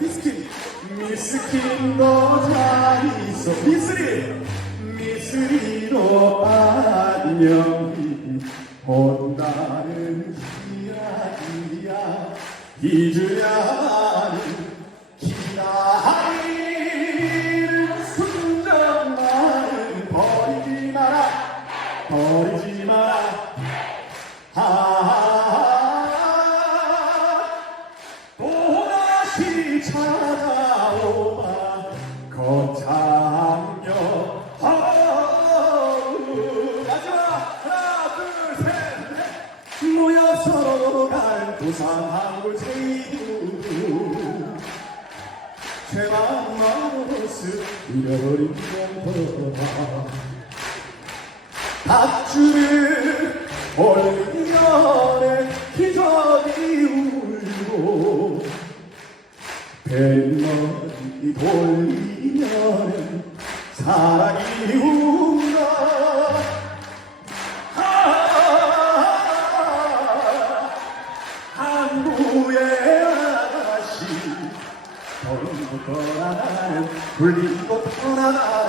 미스킨 미스킨도 잘 있어 미스리 미스리로 안녕히 온다는 이야기야 이주야 버리지 마라 아 또 다시 찾아오마. 거창녀. 하루 마지막 하나 둘 셋 넷. 모여서 간 부산항구 제이두 최망만 모습 잃어버린 공터 가 앞줄을 올리면에 기적이 울고 뱃머리 돌리면은 사랑이 울어. 아, 한국의 아가씨 돌고 떠나는 불리고 떠나는